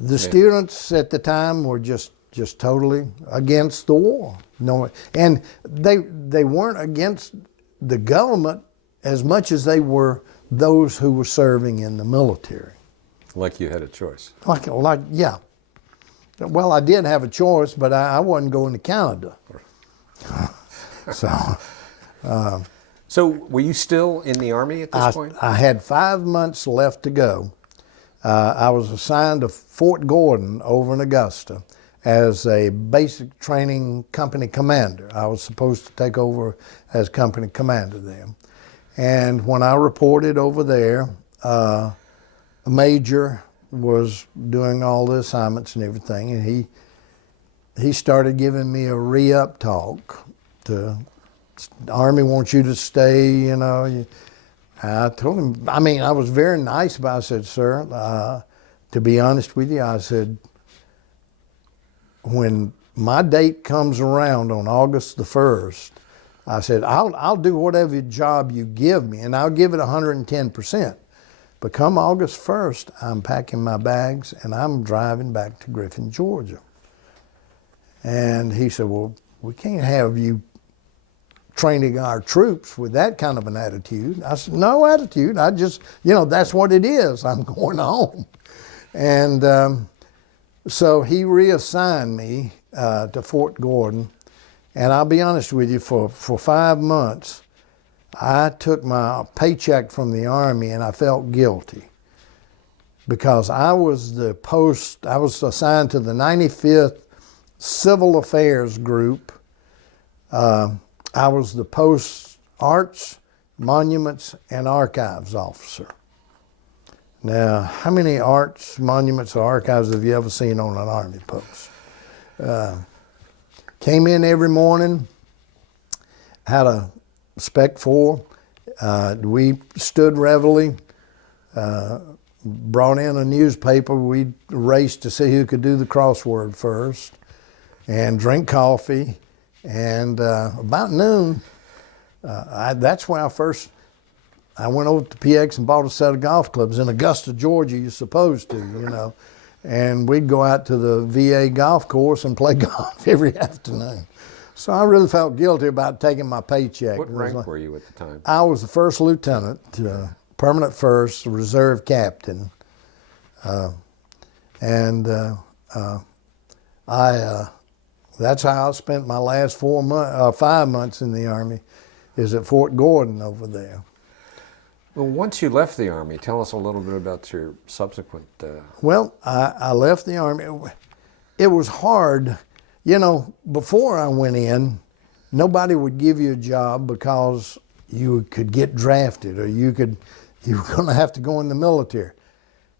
the students at the time were just totally against the war. No, and they weren't against the government as much as they were those who were serving in the military. Like you had a choice. Like yeah. Well, I did have a choice, but I wasn't going to Canada. So were you still in the Army at this point? I had 5 months left to go. I was assigned to Fort Gordon over in Augusta as a basic training company commander. I was supposed to take over as company commander there. And when I reported over there, a major was doing all the assignments and everything, and he started giving me a re-up talk. The Army wants you to stay, you know. I told him, I mean, I was very nice about it. I said, sir, to be honest with you, I said, when my date comes around on August the 1st, I said, I'll do whatever job you give me, and I'll give it 110%. But come August 1st, I'm packing my bags, and I'm driving back to Griffin, Georgia. And he said, well, we can't have you training our troops with that kind of an attitude. I said, no attitude. I just, you know, that's what it is. I'm going home. And so he reassigned me to Fort Gordon. And I'll be honest with you, for 5 months, I took my paycheck from the Army and I felt guilty because I was assigned to the 95th Civil Affairs Group. I was the Post Arts, Monuments, and Archives officer. Now, how many arts, monuments, or archives have you ever seen on an Army post? Came in every morning, had a Spec 4. We stood reveille, brought in a newspaper. We raced to see who could do the crossword first, and drink coffee. And about noon, that's when I went over to PX and bought a set of golf clubs. In Augusta, Georgia, you're supposed to, you know. And we'd go out to the VA golf course and play golf every afternoon. So I really felt guilty about taking my paycheck. What rank were you at the time? I was the first lieutenant, permanent first, reserve captain. That's how I spent my last 5 months in the Army, is at Fort Gordon over there. Well, once you left the Army, tell us a little bit about your subsequent... Well, I left the Army. It was hard. You know, before I went in, nobody would give you a job because you could get drafted or you were going to have to go in the military.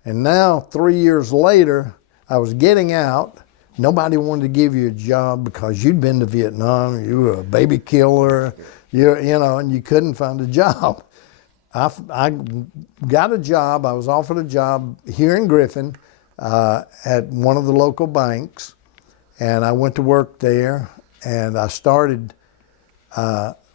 And now, 3 years later, I was getting out. Nobody wanted to give you a job because you'd been to Vietnam, you were a baby killer, you know, and you couldn't find a job. I got a job. I was offered a job here in Griffin at one of the local banks, and I went to work there, and I started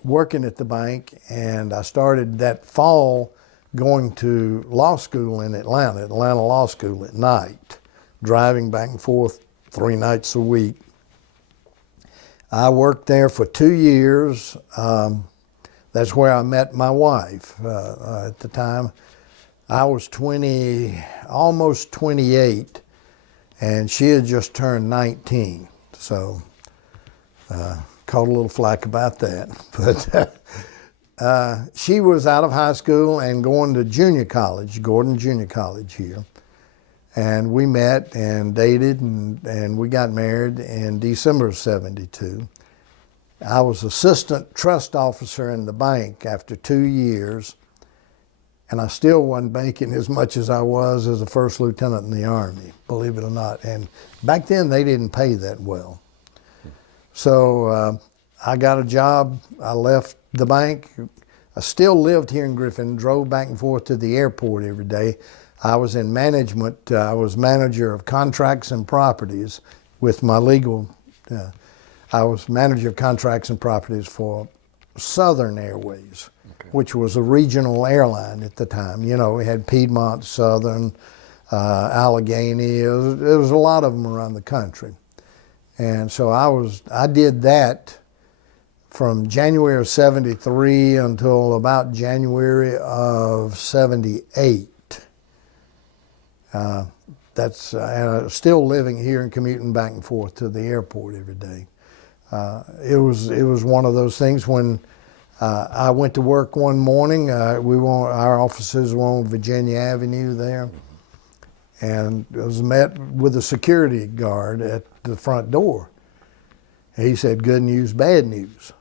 working at the bank, and I started that fall going to law school in Atlanta Law School at night, driving back and forth 3 nights a week. I worked there for 2 years. That's where I met my wife. At the time, I was almost 28, and she had just turned 19. So, caught a little flack about that. But she was out of high school and going to junior college, Gordon Junior College here. And we met and dated, and we got married in December of '72. I was assistant trust officer in the bank after 2 years, and I still wasn't making as much as I was as a first lieutenant in the Army, believe it or not. And back then, they didn't pay that well. So I got a job. I left the bank. I still lived here in Griffin, drove back and forth to the airport every day. I was in management. I was manager of contracts and properties with my legal. I was manager of contracts and properties for Southern Airways, which was a regional airline at the time. You know, we had Piedmont, Southern, Allegheny. There was a lot of them around the country. And so I did that from January of '73 until about January of '78. And still living here and commuting back and forth to the airport every day. It was one of those things when I went to work one morning. Our offices were on Virginia Avenue there, and I was met with a security guard at the front door. He said, "Good news, bad news.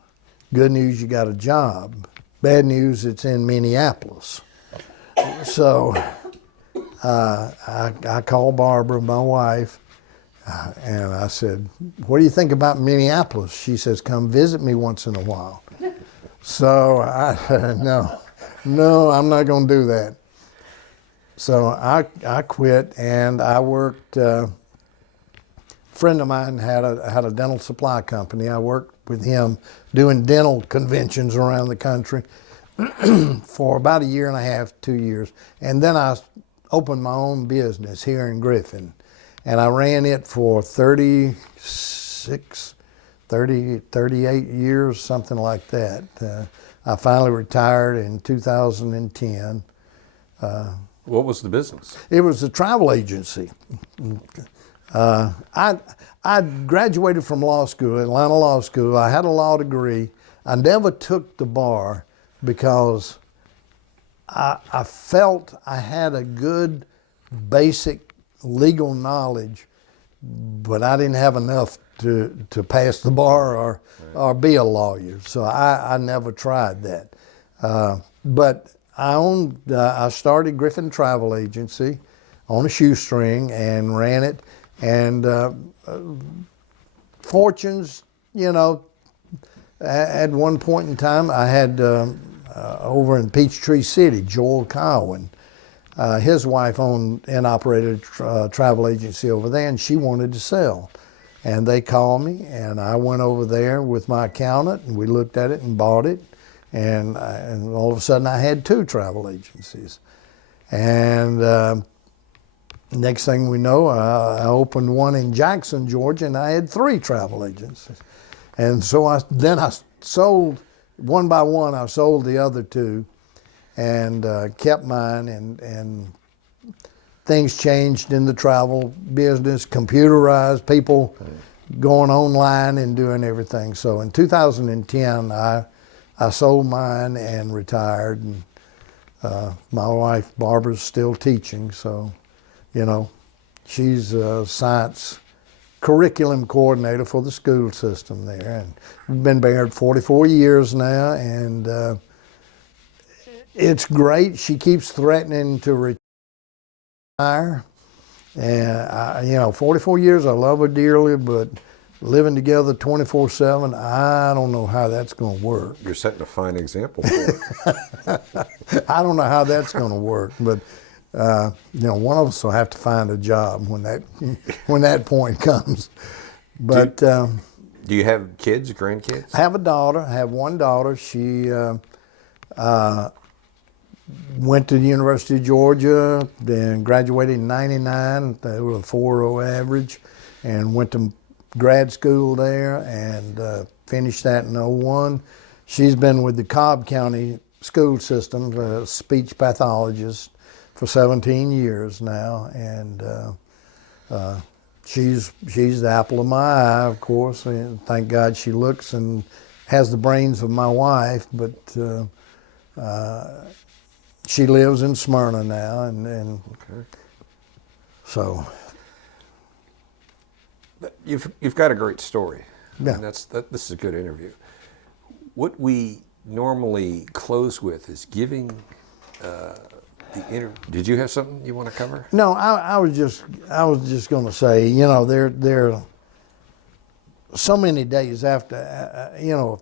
Good news, you got a job. Bad news, it's in Minneapolis." So I called Barbara, my wife, and I said, "What do you think about Minneapolis?" She says, "Come visit me once in a while." So I no, I'm not going to do that. So I quit, and I worked. A friend of mine had a dental supply company. I worked with him doing dental conventions around the country for about a year and a half, 2 years, and then I opened my own business here in Griffin, and I ran it for 38 years, something like that. I finally retired in 2010. What was the business? It was a travel agency. I graduated from law school, Atlanta Law School. I had a law degree. I never took the bar because I felt I had a good basic legal knowledge, but I didn't have enough to pass the bar or be a lawyer. So I never tried that. But I started Griffin Travel Agency on a shoestring and ran it. And fortunes, at one point in time, I had over in Peachtree City, Joel Cowan. His wife owned and operated a travel agency over there, and she wanted to sell. And they called me, and I went over there with my accountant, and we looked at it and bought it. And all of a sudden, I had 2 travel agencies. And next thing we know, I opened one in Jackson, Georgia, and I had 3 travel agencies. And so I sold, one by one, I sold the other 2 and kept mine. And things changed in the travel business, computerized, people going online and doing everything. So in 2010, I sold mine and retired. And my wife, Barbara's still teaching, so she's a science curriculum coordinator for the school system there. And we've been married 44 years now, and it's great. She keeps threatening to retire. And 44 years, I love her dearly, but living together 24/7, I don't know how that's going to work. You're setting a fine example for her. I don't know how that's going to work, but one of us will have to find a job when that point comes. But do you have kids, grandkids? I have a daughter. I have one daughter. She went to the University of Georgia, then graduated in '99 with a 4.0 average, and went to grad school there and finished that in '01. She's been with the Cobb County school system, a speech pathologist, for 17 years now, and she's the apple of my eye, of course. And thank God she looks and has the brains of my wife, but she lives in Smyrna now, and Okay. So You've got a great story. Yeah. And this is a good interview. What we normally close with is giving the interview. Did you have something you want to cover? No, I was just going to say, there are so many days after,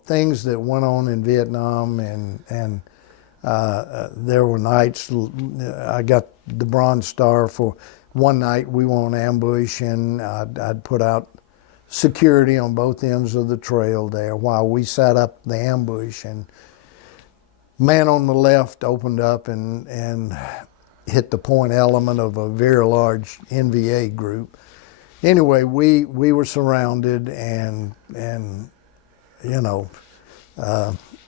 things that went on in Vietnam, and there were nights. I got the Bronze Star for one night. We were on ambush, and I'd put out security on both ends of the trail there while we set up the ambush, and man on the left opened up and hit the point element of a very large NVA group. Anyway, we were surrounded, and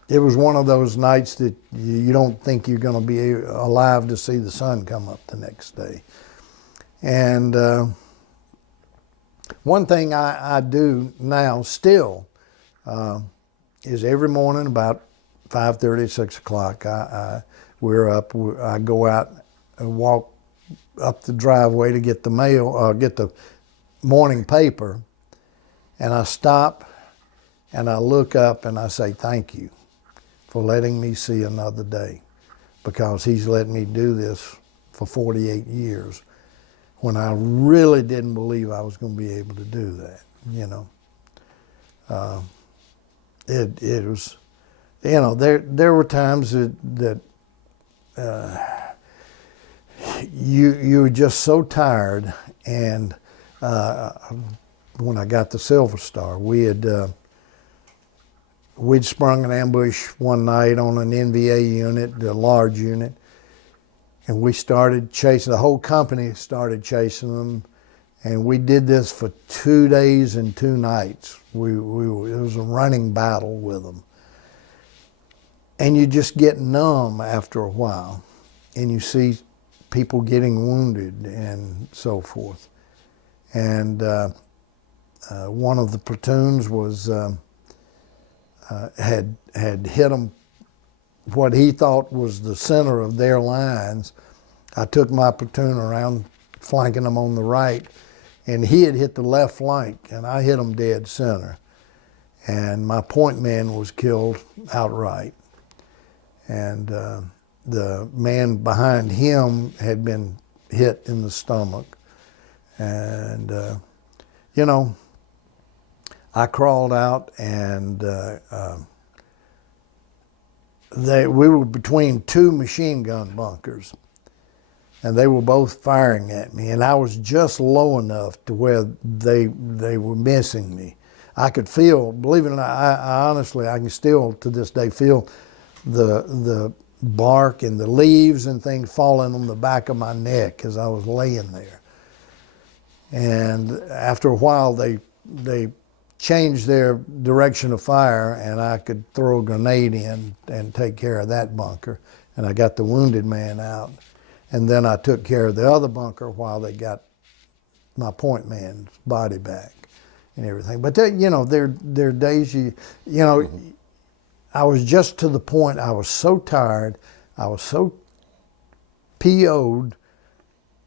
it was one of those nights that you don't think you're going to be alive to see the sun come up the next day. And one thing I do now still is every morning about 5:30, 6 o'clock, we're up. I go out and walk up the driveway to get the mail, get the morning paper, and I stop and I look up and I say thank you for letting me see another day, because he's let me do this for 48 years when I really didn't believe I was going to be able to do that, you know. It was, you know, there were times that you were just so tired, and when I got the Silver Star, we'd sprung an ambush one night on an NVA unit, the large unit, and we started chasing, the whole company started chasing them, and we did this for 2 days and 2 nights. It was a running battle with them. And you just get numb after a while, and you see people getting wounded and so forth. And one of the platoons was had hit them what he thought was the center of their lines. I took my platoon around, flanking them on the right, and he had hit the left flank, and I hit him dead center. And my point man was killed outright. And the man behind him had been hit in the stomach. And, you know, I crawled out, and we were between 2 machine gun bunkers, and they were both firing at me, and I was just low enough to where they were missing me. I could feel, believe it or not, I honestly, I can still to this day feel the bark and the leaves and things falling on the back of my neck as I was laying there. And after a while, they changed their direction of fire, and I could throw a grenade in and take care of that bunker. And I got the wounded man out. And then I took care of the other bunker while they got my point man's body back and everything. But you know, there are days you know, I was just to the point, I was so tired, I was so PO'd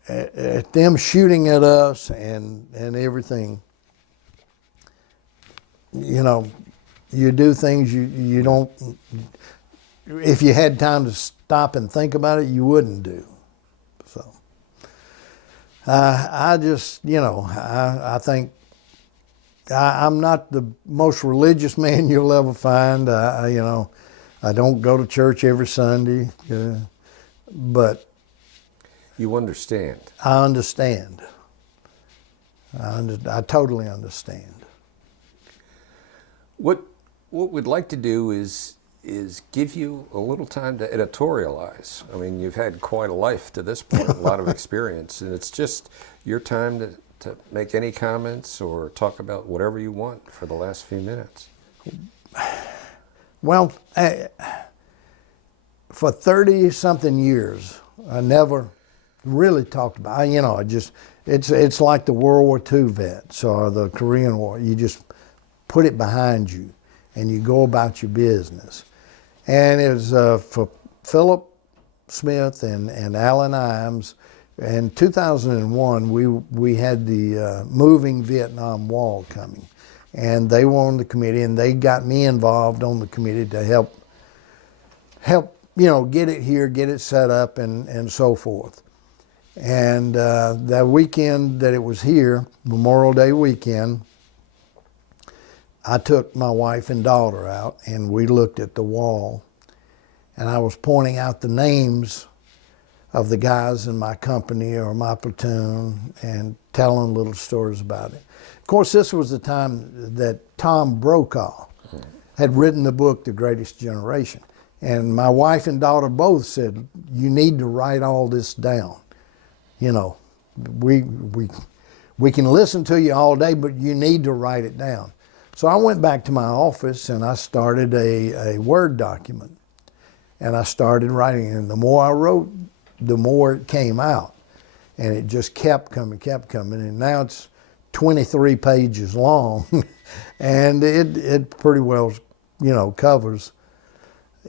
at them shooting at us and everything. You know, you do things you don't, if you had time to stop and think about it, you wouldn't do. So I just, you know, I think I'm not the most religious man you'll ever find. You know, I don't go to church every Sunday, but You understand. I understand. I totally understand. What we'd like to do is give you a little time to editorialize. I mean, you've had quite a life to this point, a lot of experience, and it's just your time to make any comments or talk about whatever you want for the last few minutes. Well, for 30-something years, I never really talked about, you know, it's like the World War II vets or the Korean War. You just put it behind you and you go about your business. And it was for Philip Smith and Alan Imes. In 2001, we had the moving Vietnam Wall coming, and they were on the committee, and they got me involved on the committee to help you know, get it here, get it set up, and so forth. And that weekend that it was here, Memorial Day weekend, I took my wife and daughter out, and we looked at the wall, and I was pointing out the names of the guys in my company or my platoon and telling little stories about it. Of course, this was the time that Tom Brokaw had written the book, The Greatest Generation. And my wife and daughter both said, you need to write all this down. You know, we can listen to you all day, but you need to write it down. So I went back to my office and I started a Word document. And I started writing, and the more I wrote, the more it came out. And it just kept coming, and now it's 23 pages long. And it pretty well, you know, covers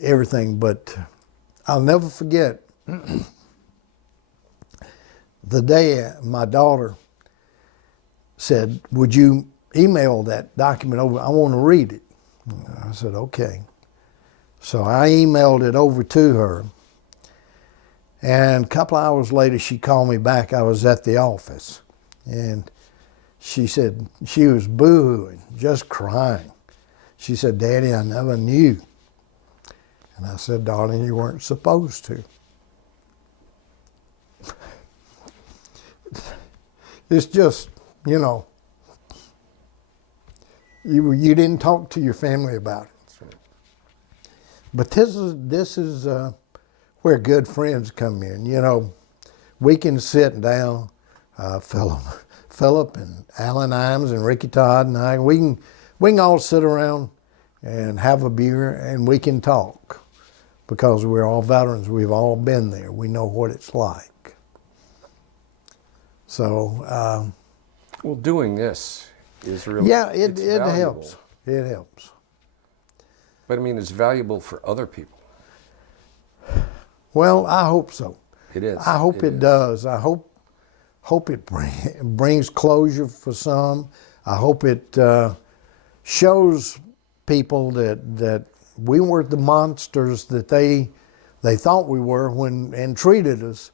everything. But I'll never forget the day my daughter said, would you email that document over? I want to read it. I said, okay. So I emailed it over to her. And a couple of hours later, she called me back. I was at the office. And she said, she was boo-hooing, just crying. She said, Daddy, I never knew. And I said, darling, you weren't supposed to. It's just, you know, you didn't talk to your family about it. But this is where good friends come in. You know, we can sit down, Philip and Alan Imes and Ricky Todd and I, we can all sit around and have a beer and we can talk because we're all veterans. We've all been there. We know what it's like. So, well, doing this is really it valuable. helps. It helps. But I mean, it's valuable for other people. Well, I hope so. It is. I hope it does. I hope it brings closure for some. I hope it shows people that we weren't the monsters that they thought we were and treated us.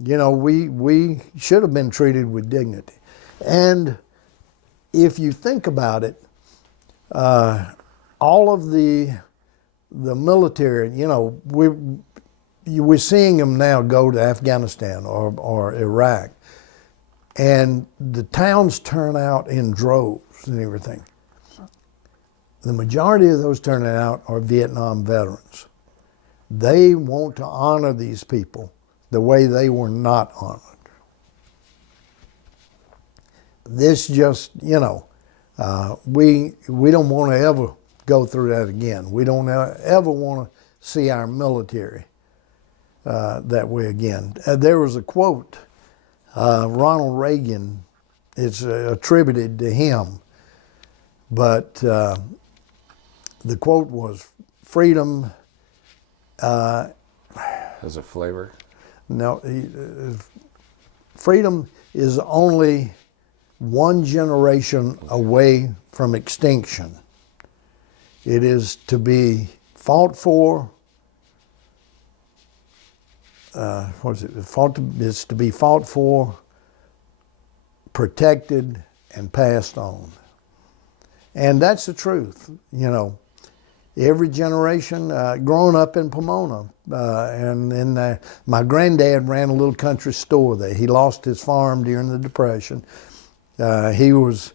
You know, we should have been treated with dignity. And if you think about it, all of the military, you know, we're seeing them now go to Afghanistan or Iraq, and the towns turn out in droves and everything. The majority of those turning out are Vietnam veterans. They want to honor these people the way they were not honored. This just, you know, we don't want to ever go through that again. We don't ever want to see our military that way again. There was a quote, Ronald Reagan, it's attributed to him, but the quote was, freedom... Has a flavor? No, freedom is only one generation away from extinction. It is to be fought for. It's to be fought for, protected, and passed on. And that's the truth, you know. Every generation, growing up in Pomona, my granddad ran a little country store there. He lost his farm during the Depression. He was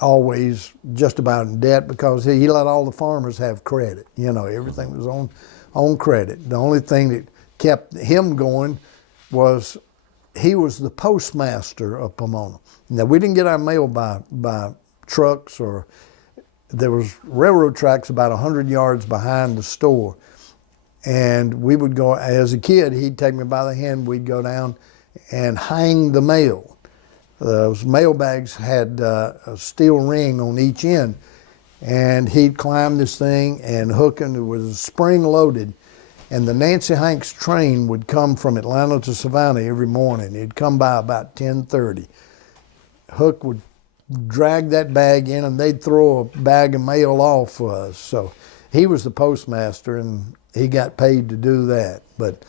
always just about in debt because he let all the farmers have credit. You know, everything was on credit. The only thing that kept him going was he was the postmaster of Pomona. Now, we didn't get our mail by trucks or... There was railroad tracks about 100 yards behind the store. And we would go, as a kid, he'd take me by the hand, we'd go down and hang the mail. Those mail bags had a steel ring on each end. And he'd climb this thing and hook it. It was spring loaded. And the Nancy Hanks train would come from Atlanta to Savannah every morning. It'd come by about 10:30. Hook would drag that bag in and they'd throw a bag of mail off for us. So he was the postmaster and he got paid to do that. But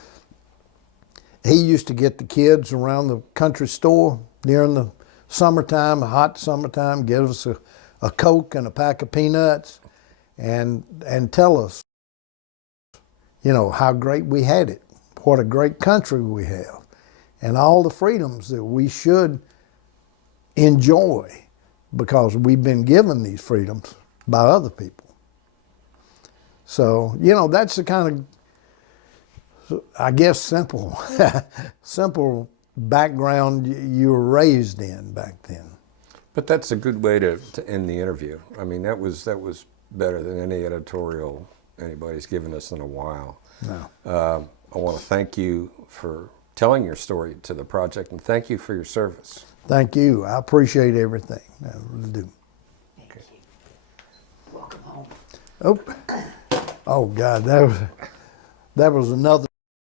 he used to get the kids around the country store during the summertime, hot summertime, give us a Coke and a pack of peanuts and tell us, you know, how great we had it, what a great country we have, and all the freedoms that we should enjoy because we've been given these freedoms by other people. So, you know, that's the kind of, I guess, simple background you were raised in back then. But that's a good way to end the interview. I mean, that was better than any editorial anybody's given us in a while. No. I want to thank you for telling your story to the project, and thank you for your service. Thank you. I appreciate everything. I really do. Thank you. Welcome home. Oh God, that was another